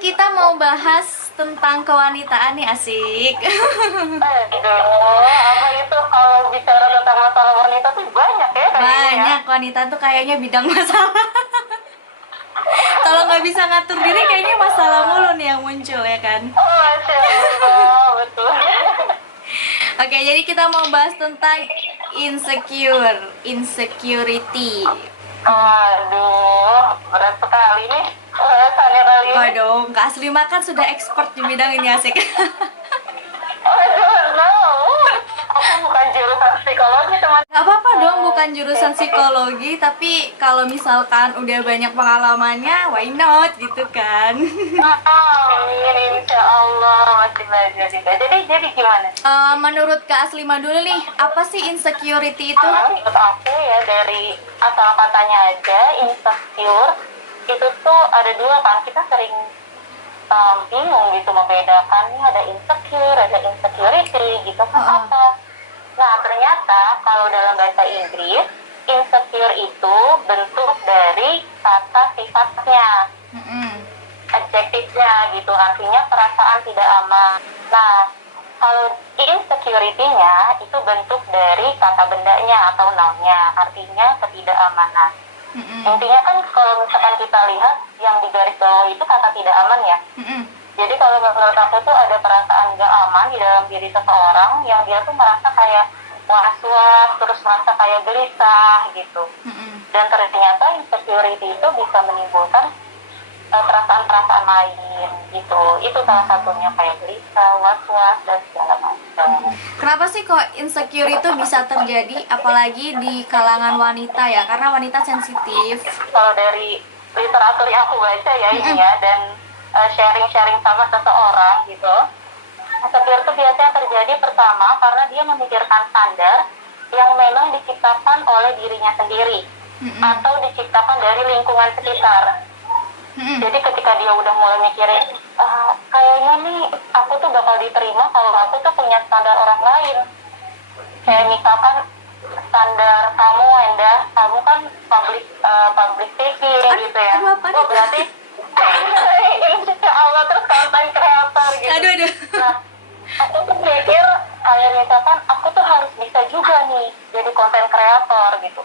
Kita mau bahas tentang kewanitaan nih, asik. Aduh, apa itu kalau bicara tentang masalah wanita tuh banyak ya kayaknya ya. Banyak wanita tuh kayaknya bidang masalah. Kalau nggak bisa ngatur diri, kayaknya masalah mulu nih yang muncul ya kan. Oh, Masya Allah, betul. Oke, jadi kita mau bahas tentang insecurity. Aduh, berat sekali nih bahasannya kali ini. Waduh, Kak Aslima kan sudah expert di bidang ini, asik. Aduh, no. Aku bukan jurusan psikologi, teman. Gak apa-apa dong, bukan jurusan psikologi, tapi kalau misalkan udah banyak pengalamannya, why not gitu kan. Amin, insya Allah masih belajar juga. Jadi gimana? Menurut Kak Aslima dulu nih, apa sih insecurity itu? Menurut aku ya, dari asal katanya aja, insecure itu tuh ada dua kan. Kita sering bingung gitu membedakannya, ada insecure, ada insecurity gitu kan. Apa? Nah, ternyata kalau dalam bahasa Inggris, insecure itu bentuk dari kata sifatnya, adjektifnya gitu, artinya perasaan tidak aman. Nah, kalau insecurity-nya itu bentuk dari kata bendanya atau noun-nya, artinya ketidakamanan. Intinya kan kalau misalkan kita lihat yang di garis bawah itu kata tidak aman ya. Jadi kalau menurut aku tuh ada perasaan gak aman di dalam diri seseorang yang dia tuh merasa kayak was-was, terus merasa kayak gelisah gitu. Dan ternyata insecurity itu bisa menimbulkan perasaan-perasaan lain gitu. Itu salah satunya kayak gelisah, was-was, dan segala macam. Kenapa sih kok insecure itu bisa terjadi, apalagi di kalangan wanita ya? Karena wanita sensitif. Kalau dari literatur yang aku baca ya ini ya, dan sharing-sharing sama seseorang gitu, insecure itu biasanya terjadi pertama karena dia memikirkan standar yang memang diciptakan oleh dirinya sendiri atau diciptakan dari lingkungan sekitar. Jadi ketika dia udah mulai mikirin, kayaknya nih aku tuh bakal diterima kalau aku tuh punya standar orang lain. Kayak misalkan standar kamu, Wenda, kamu kan public speaking gitu ya. Oh, berarti insya Allah terus content creator gitu. Aduh. Nah, aku tuh mikir kayak misalkan aku tuh harus bisa juga nih jadi content creator gitu.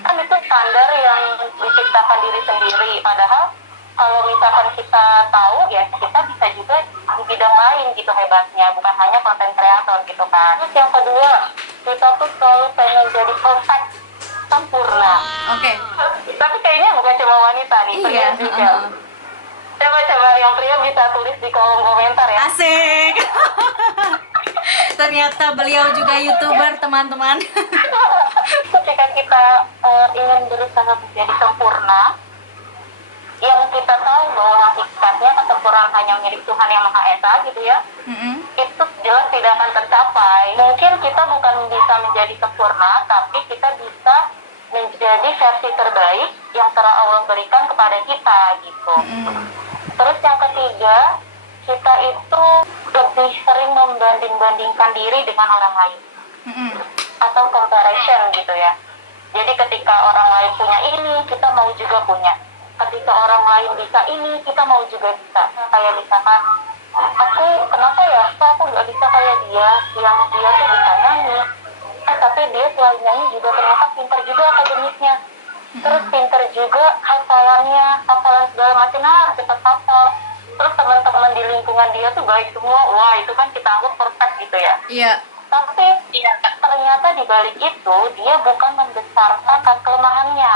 Kan itu standar yang diciptakan diri sendiri. Padahal kalau misalkan kita tahu ya kita bisa juga di bidang lain gitu hebatnya, bukan hanya content creator gitu kan. Terus yang kedua, kita tuh selalu pengen jadi perfect, sempurna. Oke. Tapi kayaknya bukan cuma wanita nih, pria juga. Coba yang pria bisa tulis di kolom komentar ya. Asik. Ternyata beliau juga YouTuber, teman-teman. Ketika kita ingin berusaha menjadi sempurna, yang kita tahu bahwa hakikatnya kesempurnaan hanya milik Tuhan yang Maha Esa gitu ya, itu jelas tidak akan tercapai. Mungkin kita bukan bisa menjadi sempurna, tapi kita bisa menjadi versi terbaik yang telah Allah berikan kepada kita gitu. Terus yang ketiga, kita itu lebih sering membanding-bandingkan diri dengan orang lain, atau comparison gitu ya. Jadi ketika orang lain punya ini, kita mau juga punya. Ketika orang lain bisa ini, kita mau juga bisa. Kayak misalkan, aku kenapa ya, kok aku nggak bisa kayak dia, yang dia tuh bisa nyanyi, tapi dia selain nyanyi juga ternyata pintar juga akademiknya, terus pintar juga hafalan segala macam, cepat hafal. Terus teman-teman di lingkungan dia tuh baik semua, wah itu kan kita anggap perfect gitu ya. Iya. Tapi ternyata di balik itu dia bukan membesarkan kelemahannya,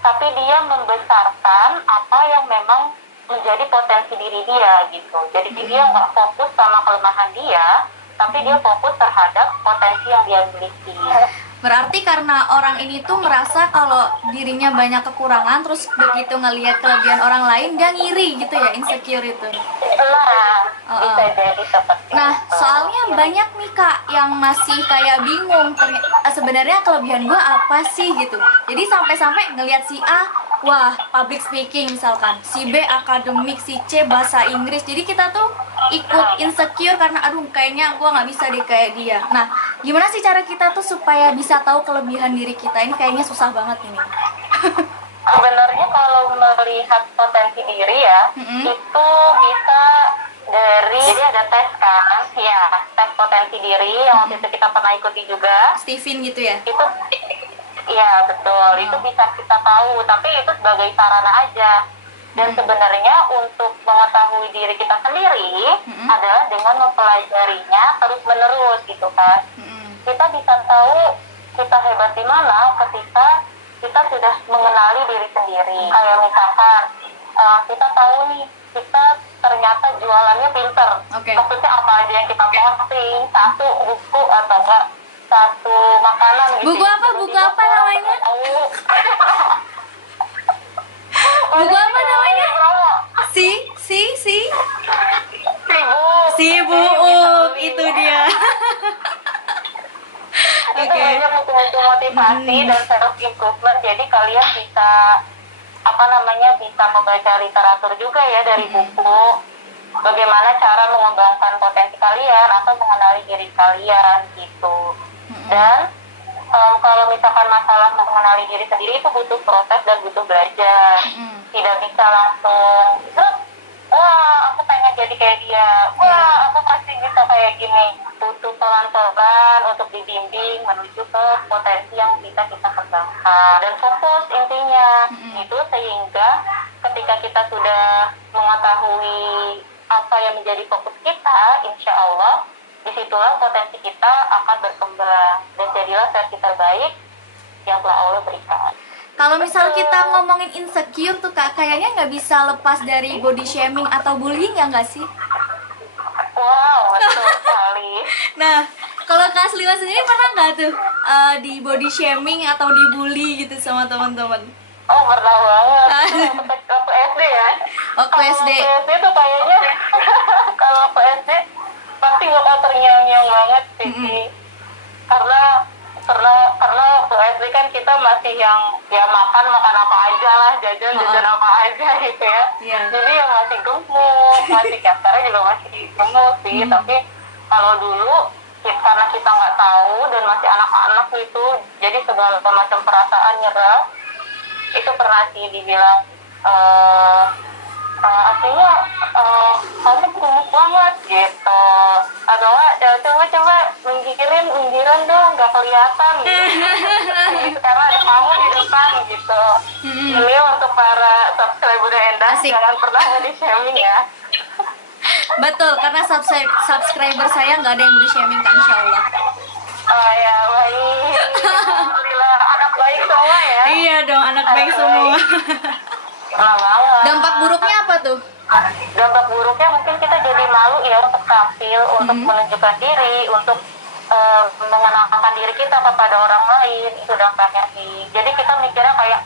tapi dia membesarkan apa yang memang menjadi potensi diri dia gitu. Jadi dia nggak fokus sama kelemahan dia, tapi dia fokus terhadap potensi yang dia miliki. Berarti karena orang ini tuh merasa kalau dirinya banyak kekurangan, terus begitu ngelihat kelebihan orang lain, dia ngiri gitu ya, insecure itu. Bisa jadi seperti Nah, itu. soalnya banyak nih Kak yang masih kayak bingung sebenarnya kelebihan gue apa sih gitu. Jadi sampai-sampai ngelihat si A, wah public speaking misalkan, si B akademik, si C bahasa Inggris. Jadi kita tuh ikut insecure karena aduh kayaknya gue nggak bisa deh kayak dia. Nah, gimana sih cara kita tuh supaya bisa tahu kelebihan diri kita? Ini kayaknya susah banget ini. Sebenarnya kalau melihat potensi diri ya, itu bisa dari, jadi ada tes kan, ya tes potensi diri yang waktu itu kita pernah ikuti juga. Steven gitu ya? Itu, iya betul, itu bisa kita tahu, tapi itu sebagai sarana aja. Dan sebenarnya untuk mengetahui diri kita sendiri adalah dengan mempelajarinya terus-menerus gitu kan. Kita bisa tahu kita hebat di mana ketika kita sudah mengenali diri sendiri. Kayak misalkan kita tahu nih, kita ternyata jualannya pinter. Maksudnya apa aja yang kita posting, satu buku atau enggak satu makanan gitu. Buku apa? Buku apa namanya? Buku apa namanya? Sibuk, itu dia. Itu banyak buku-buku motivasi dan self improvement. Jadi kalian bisa bisa membaca literatur juga ya dari buku. Bagaimana cara mengembangkan potensi kalian atau mengenali diri kalian gitu. Dan kalau misalkan masalah mengenali diri sendiri itu butuh proses dan butuh belajar. Tidak bisa langsung, wah aku pengen jadi kayak dia, wah aku pasti bisa kayak gini. Butuh pelan-pelan untuk dibimbing menuju ke potensi yang bisa kita kembangkan. Dan fokus intinya, itu sehingga ketika kita sudah mengetahui apa yang menjadi fokus kita, insya Allah disitulah potensi kita akan berkembang dan jadilah versi terbaik yang telah Allah berikan. Kalau misal kita ngomongin insecure tuh Kak, kayaknya nggak bisa lepas dari body shaming atau bullying ya nggak sih? Wow, betul sekali. Nah, kalau Kak Slima sendiri pernah nggak tuh di body shaming atau dibully gitu sama teman-teman? Oh, pernah banget. Waktu SD ya. Waktu SD. Waktu SD tuh kayaknya kalau waktu SD pasti bakal terngiang-ngiang banget sih. Karena waktu SD kan kita masih yang ya makan apa aja lah, jajan apa aja gitu ya. Jadi yang masih gemuk, masih kasarnya juga masih gemuk sih. Tapi kalau dulu karena kita nggak tahu dan masih anak-anak gitu, jadi segala macam perasaan nyerah. Itu pernah sih dibilang aslinya kamu gemuk banget gitu, atau coba minggiran dong, nggak kelihatan gitu. Karena ada kamu di depan gitu. Ini untuk para subscriber Enda, jangan pernah di shaming ya. Betul, karena subscriber saya nggak ada yang body shaming Kak, insya Allah. Oh ya, baik. Alhamdulillah, anak baik semua ya. Iya dong, anak baik semua. Dampak buruknya apa tuh? Dampak buruknya mungkin kita jadi malu ya untuk tampil, untuk menunjukkan diri, untuk mengenalkan diri kita kepada orang lain. Itu dampaknya sih. Jadi kita mikirnya kayak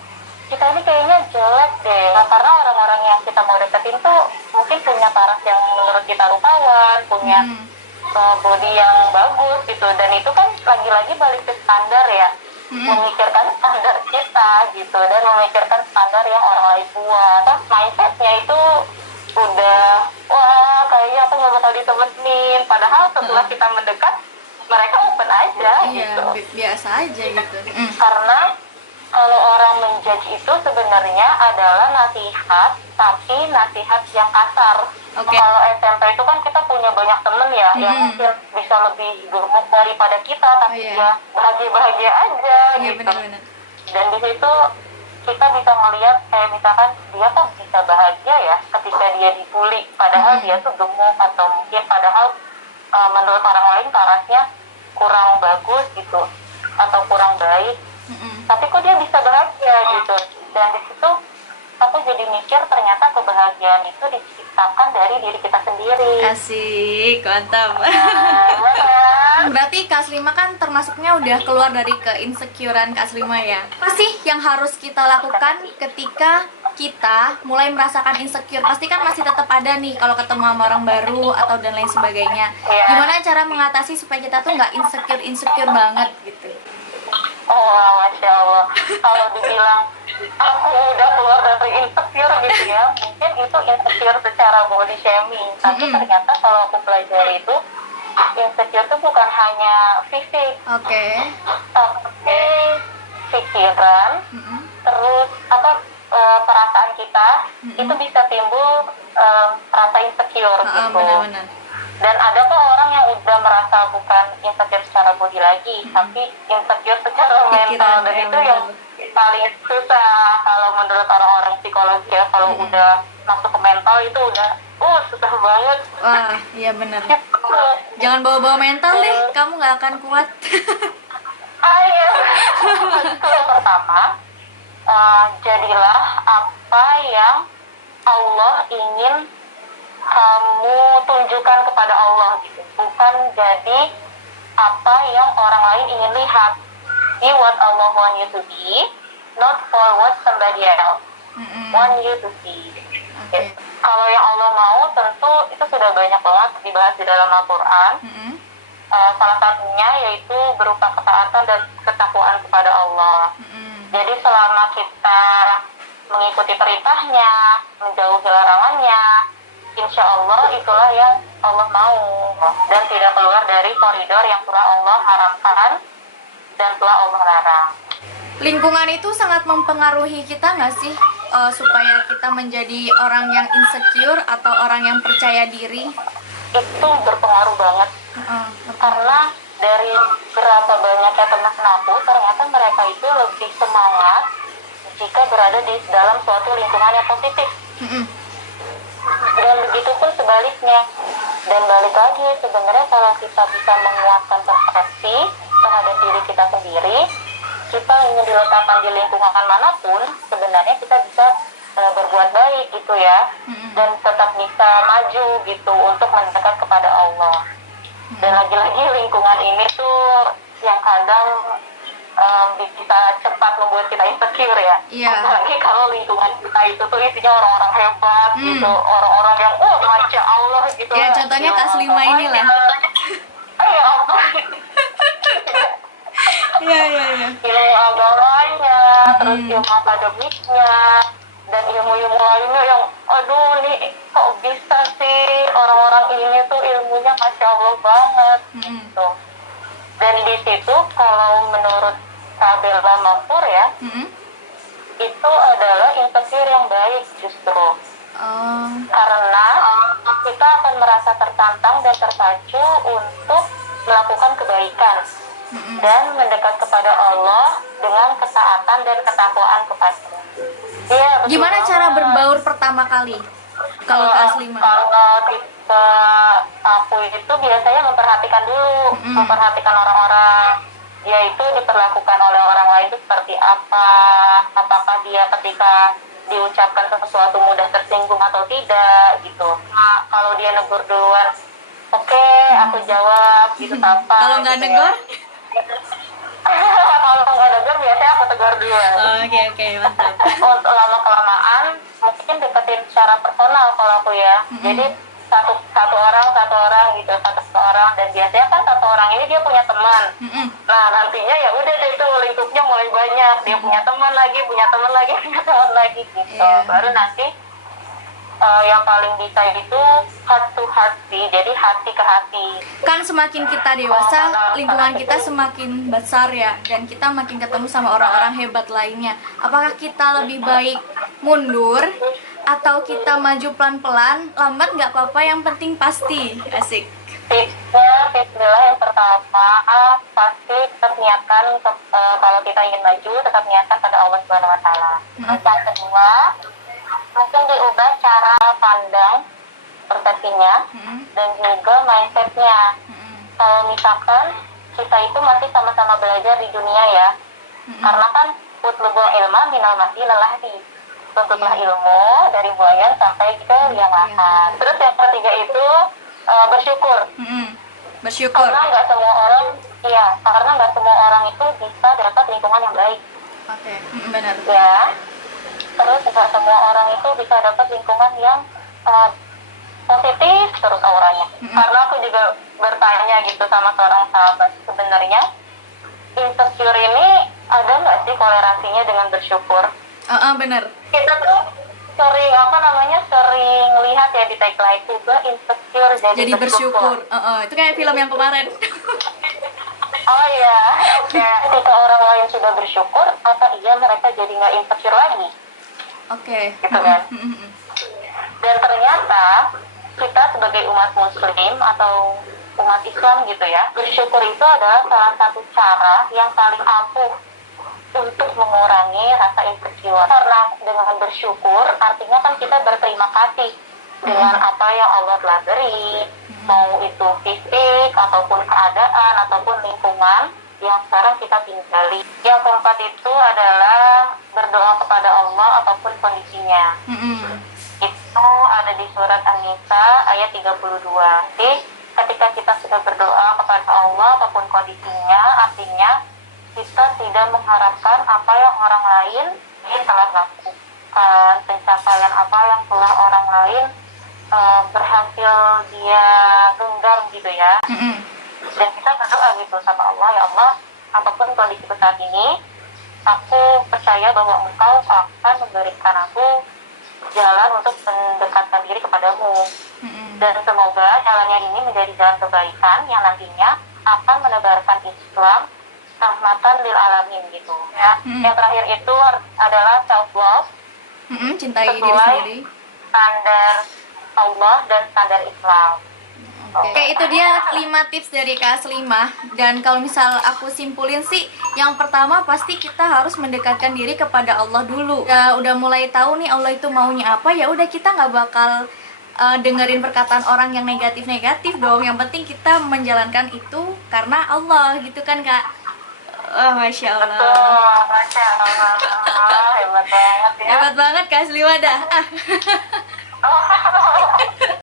kita ini kayaknya jelek deh, karena orang-orang yang kita mau deketin tuh mungkin punya paras yang menurut kita rupawan, punya body yang bagus gitu. Dan itu kan lagi-lagi balik ke standar ya, memikirkan standar kita gitu, dan memikirkan standar yang orang lain buat. Terus mindsetnya itu udah, wah kayaknya aku gak bakal ditemenin, padahal setelah kita mendekat mereka open aja gitu. Biasa aja gitu. Karena kalau orang menjudge itu sebenarnya adalah nasihat, tapi nasihat yang kasar. Kalau SMP itu kan kita punya banyak temen ya, yang mungkin bisa lebih gemuk daripada kita, tapi dia bahagia-bahagia aja gitu. Dan di situ kita bisa melihat kayak misalkan dia kok bisa bahagia ya ketika dia dibully, padahal dia tuh gemuk, atau mungkin padahal menurut orang lain parasnya kurang bagus gitu, atau kurang baik. Tapi kok dia bisa bahagia gitu. Dan di situ aku jadi mikir ternyata kebahagiaan itu diciptakan dari diri kita sendiri. Asik, mantap. Berarti Kak Slima kan termasuknya udah keluar dari keinsecurean Kak Slima ya. Apa sih yang harus kita lakukan ketika kita mulai merasakan insecure? Pasti kan masih tetap ada nih kalau ketemu sama orang baru atau dan lain sebagainya. Gimana cara mengatasi supaya kita tuh nggak insecure banget gitu? Oh, Masya Allah. Kalau dibilang aku udah keluar dari insecure gitu ya, mungkin itu insecure secara body shaming. Tapi ternyata kalau aku pelajari itu, insecure itu bukan hanya fisik, tapi pikiran, terus kita itu bisa timbul rasa insecure gitu. Benar-benar. Dan ada kok orang yang udah merasa bukan insecure secara body lagi, tapi insecure secara mental, dan itu yang paling susah kalau menurut orang-orang psikologi ya. Kalau udah masuk ke mental itu udah susah banget. Wah, iya benar. Jangan bawa-bawa mental deh, kamu nggak akan kuat. Iya. Itu yang pertama, jadilah apa yang Allah ingin kamu tunjukkan kepada Allah gitu, bukan jadi apa yang orang lain ingin lihat. Be what Allah want you to be, not for what somebody else want you to see. Okay. Kalau yang Allah mau tentu itu sudah banyak banget dibahas di dalam Al-Quran. Salah satunya yaitu berupa ketaatan dan ketakwaan kepada Allah. Jadi selama kita mengikuti perintahnya, menjauhi larangannya, insya Allah itulah yang Allah mau, dan tidak keluar dari koridor yang telah Allah haramkan dan telah Allah larang. Lingkungan itu sangat mempengaruhi kita nggak sih, supaya kita menjadi orang yang insecure atau orang yang percaya diri? Itu berpengaruh banget. Karena dari berapa banyaknya teman aku, ternyata mereka itu lebih semangat jika berada di dalam suatu lingkungan yang positif. Dan begitu pun sebaliknya. Dan balik lagi, sebenarnya kalau kita bisa menguatkan persepsi terhadap diri kita sendiri, kita ingin diletakkan di lingkungan manapun, sebenarnya kita bisa berbuat baik gitu ya, dan tetap bisa maju gitu untuk mendekat kepada Allah. Dan lagi-lagi lingkungan ini tuh yang kadang bisa cepat membuat kita insecure ya. Apalagi kalau lingkungan kita itu tuh isinya orang-orang hebat gitu, orang-orang yang masya Allah gitu. Ya contohnya Kak Slima ini lah. Ya Allah. Iya. Ilmu agamanya, terus ilmu akademiknya, dan ilmu-ilmu lainnya yang aduh nih kok bisa sih orang-orang ini tuh ilmunya masya Allah banget gitu. Dan di situ kalau menurut Bella Mahfur ya, itu adalah insecure yang baik justru. Karena kita akan merasa tertantang dan terpacu untuk melakukan kebaikan dan mendekat kepada Allah dengan ketaatan dan ketakwaan kepada. Ya, gimana cara berbaur pertama kali kalau Kak Slima? Kalau tipe aku itu biasanya memperhatikan dulu, memperhatikan orang-orang, yaitu diperlakukan oleh orang lain itu seperti apa, apakah dia ketika diucapkan sesuatu mudah tersinggung atau tidak gitu. Nah, kalau dia negur duluan, oke, aku jawab gitu tanpa. Kalau nggak gitu negor? Kalau nggak negur biasanya aku tegur duluan. Oke, mantap. Untuk lama-kelamaan mungkin deketin secara personal kalau aku ya. Jadi satu orang gitu, satu orang, dan biasanya kan satu orang ini dia punya teman. Nah nantinya ya udah deh tuh lingkupnya mulai banyak, dia punya teman lagi gitu. Baru nanti yang paling bisa itu heart to heart sih, jadi hati ke hati. Kan semakin kita dewasa, lingkungan kita semakin besar ya, dan kita makin ketemu sama orang-orang hebat lainnya. Apakah kita lebih baik mundur atau kita maju pelan-pelan, lambat nggak apa-apa, yang penting pasti. Asik. Tipsnya yang pertama, pasti tetap niatkan kalau kita ingin maju, tetap niatkan pada Allah Subhanahu Wa Taala. Yang kedua, mungkin diubah cara pandang persepsinya dan juga mindsetnya. Kalau misalkan kita itu masih sama-sama belajar di dunia ya, karena kan utlubul ilma minal mahdi lelahdi, tuntutlah ilmu dari buayan sampai ke liang lahat. Terus yang ketiga itu bersyukur. Karena nggak semua orang itu bisa dapat lingkungan yang baik. Oke, benar. Ya. Terus nggak semua orang itu bisa dapat lingkungan yang positif terus auranya. Karena aku juga bertanya gitu sama seorang sahabat, sebenarnya insecure ini ada nggak sih kolerasinya dengan bersyukur? Benar. Kita tuh sering lihat ya di tagline juga insecure jadi bersyukur. Itu kayak film yang kemarin. Oh iya, ketika orang lain sudah bersyukur, apa iya mereka jadi nggak insecure lagi? Oke. gitu kan. Dan ternyata kita sebagai umat muslim atau umat Islam gitu ya, bersyukur itu adalah salah satu cara yang paling ampuh untuk mengurangi rasa insecure. Karena dengan bersyukur artinya kan kita berterima kasih dengan apa yang Allah telah beri, mau itu fisik ataupun keadaan ataupun lingkungan yang sekarang kita tinggali. Yang keempat itu adalah berdoa kepada Allah apapun kondisinya. Itu ada di surat An-Nisa ayat 32. Jadi ketika kita sudah berdoa kepada Allah apapun kondisinya, artinya kita tidak mengharapkan apa yang orang lain telah lakukan, pencapaian apa yang telah orang lain berhasil dia genggam gitu ya. Dan kita berdoa gitu sama Allah, ya Allah, apapun kondisiku saat ini, aku percaya bahwa Engkau akan memberikan aku jalan untuk mendekatkan diri kepadamu. Dan semoga jalannya ini menjadi jalan kebaikan yang nantinya akan menebarkan Islam rahmatan lil alamin gitu ya. Yang terakhir itu adalah self love, cintai diri sesuai sendiri. standar Allah dan standar Islam. Oke, itu dia 5 tips dari Kak Aslimah. Dan kalau misal aku simpulin sih, yang pertama pasti kita harus mendekatkan diri kepada Allah dulu. Ya udah mulai tahu nih Allah itu maunya apa, ya udah kita nggak bakal dengerin perkataan orang yang negatif-negatif dong. Yang penting kita menjalankan itu karena Allah gitu kan Kak. Masya Allah. Betul, Masya Allah, hebat banget ya. Hebat banget Kak Aslimah dah.